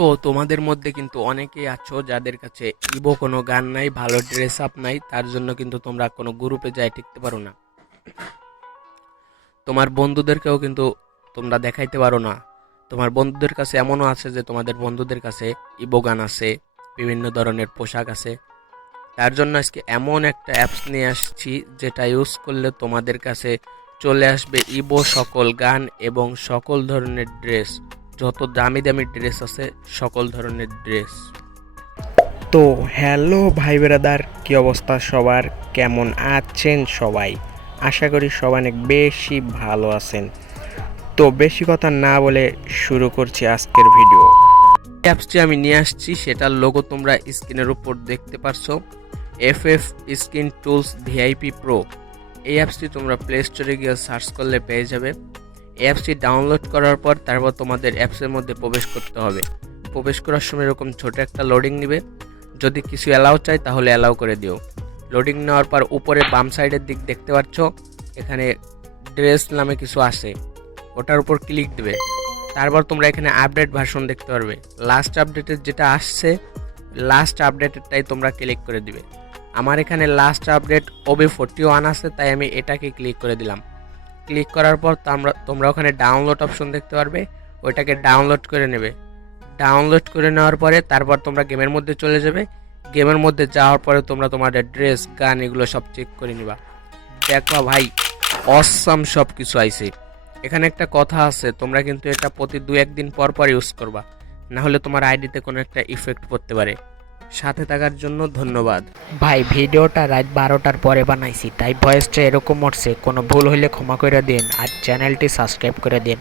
তো তোমাদের মধ্যে কিন্তু অনেকেই আছো যাদের কাছে ইবো কোনো গান নাই, ভালো ড্রেস আপ নাই, তার জন্য কিন্তু তোমরা কোনো গ্রুপে যাই টিকতে পারো না। তোমার বন্ধুদেরকেও কিন্তু তোমরা দেখাইতে পারো না। তোমার বন্ধুদের কাছে এমনও আছে যে তোমাদের বন্ধুদের কাছে ইবো গান আছে, বিভিন্ন ধরনের পোশাক আছে। তার জন্য আজকে এমন একটা অ্যাপস নিয়ে আসছি যেটা ইউজ করলে তোমাদের কাছে চলে আসবে ইবো সকল গান এবং সকল ধরনের ড্রেস যত দামি দামি ড্রেস আছে সকল ধরনের ড্রেস। তো হ্যালো ভাই ব্রাদার কি অবস্থা সবার? কেমন আছেন সবাই? আশা করি সবাই অনেক বেশি ভালো আছেন। তো বেশি কথা না বলে শুরু করছি আজকের ভিডিও। অ্যাপসটি আমি নিয়ে আসছি সেটার লোগো তোমরা স্ক্রিনের উপর দেখতে পারছ। F F screen tools VIP pro এই অ্যাপসটি তোমরা প্লে স্টোরে গিয়ে সার্চ করলে পেয়ে যাবে। অ্যাপসটি ডাউনলোড করার পর তারপর তোমাদের অ্যাপসের মধ্যে প্রবেশ করতে হবে। প্রবেশ করার সময় এরকম ছোট একটা লোডিং নেবে। যদি কিছু অ্যালাউ চাই তাহলে অ্যালাউ করে দিও। লোডিং নেওয়ার পর উপরে বাম সাইডের দিক দেখতে পাচ্ছ, এখানে ড্রেস নামে কিছু আসে ওটার উপর ক্লিক দেবে। তারপর তোমরা এখানে আপডেট ভার্সন দেখতে পারবে। লাস্ট আপডেটের যেটা আসছে লাস্ট আপডেটেরটাই তোমরা ক্লিক করে দিবে। আমার এখানে last update OB forty one আছে, তাই আমি এটাকে ক্লিক করে দিলাম। ক্লিক করার পর তোমরা তোমরা ওখানে ডাউনলোড অপশন দেখতে পারবে। ওইটাকে ডাউনলোড করে নেবে। ডাউনলোড করে নেওয়ার পরে তারপর তোমরা গেমের মধ্যে চলে যাবে। গেমের মধ্যে যাওয়ার পরে তোমরা তোমাদের ড্রেস গান এগুলো সব চেক করে নিবা। দেখবা ভাই অসাম সব কিছু আইছে। এখানে একটা কথা আছে, তোমরা কিন্তু এটা প্রতি দু একদিন পর পর ইউজ করবা। না হলে তোমার আইডিতে কোনো একটা ইফেক্ট পড়তে পারে। সাথে থাকার জন্য ধন্যবাদ। ভাই, ভিডিওটা রাত বারোটার পরে বানাইছি, তাই ভয়েসটা এরকম উঠছে, কোনো ভুল হলে ক্ষমা করে দিন, আর চ্যানেলটি সাবস্ক্রাইব করে দিন।